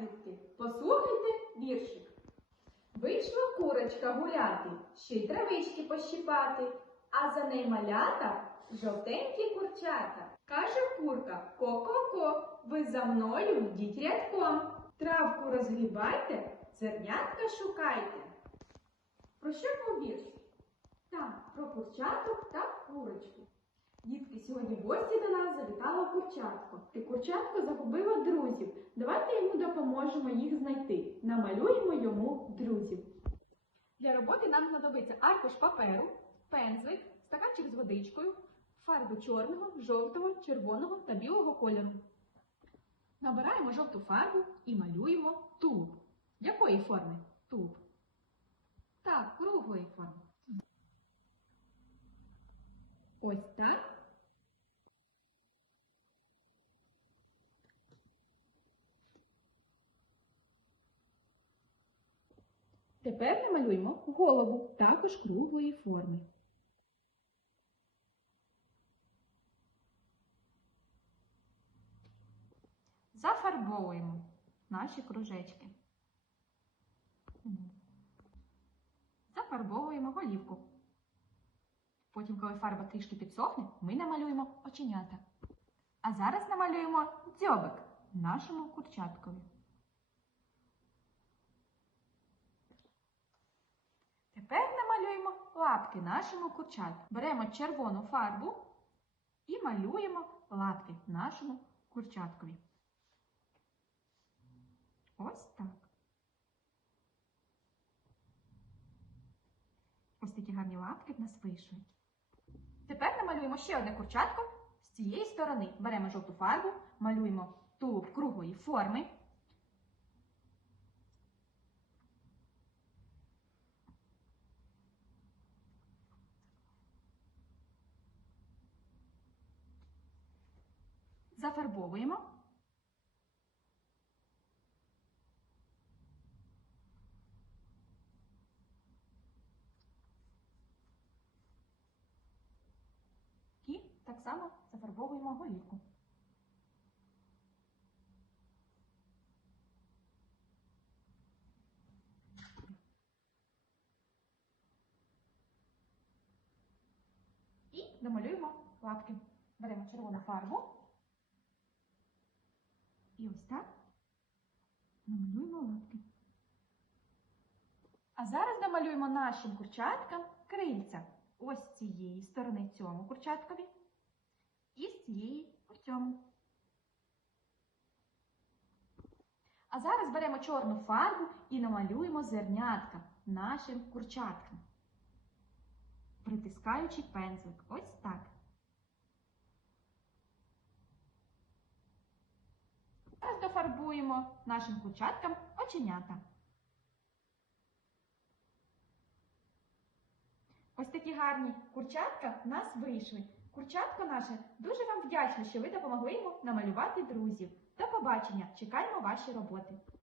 дітки, послухайте віршик. Вийшла курочка гуляти, ще й травички пощипати, а за неї малята жовтенькі курчата. Каже курка ко-ко-ко, ви за мною йдіть рядком. Травку розгрібайте, зернятка шукайте. Про що був вірш? Так, про курчаток та курочку. Дітки, сьогодні гості до нас завітало курчатко. І курчатко загубило друзів. Давайте йому допоможемо їх знайти. Намалюємо йому друзів. Для роботи нам знадобиться аркуш паперу, пензлик, стаканчик з водичкою, фарби чорного, жовтого, червоного та білого кольору. Набираємо жовту фарбу і малюємо тулуб. Якої форми? Тулуб. Так, круглої форми. Ось так. Тепер намалюємо голову також круглої форми. Зафарбовуємо наші кружечки. Зафарбовуємо голівку. Потім, коли фарба трішки підсохне, ми намалюємо оченята. А зараз намалюємо дзьобик нашому курчаткові. Тепер намалюємо лапки нашому курчатку. Беремо червону фарбу і малюємо лапки нашому курчаткові. Ось так. Ось такі гарні лапки в нас вийшли. Тепер намалюємо ще одне курчатко з цієї сторони. Беремо жовту фарбу, малюємо тулуб круглої форми. Зафарбовуємо. І так само зафарбовуємо голівку. І домалюємо лапки. Беремо червону фарбу. І ось так намалюємо лапки. А зараз намалюємо нашим курчаткам крильця. Ось з цієї сторони цьому курчаткові і з цієї цьому. А зараз беремо чорну фарбу і намалюємо зернятка нашим курчаткам, притискаючи пензлик. Ось так. Зараз нашим курчаткам оченята. Ось такі гарні курчатка в нас вийшли. Курчатко наше дуже вам вдячна, що ви допомогли йому намалювати друзів. До побачення! Чекаємо ваші роботи.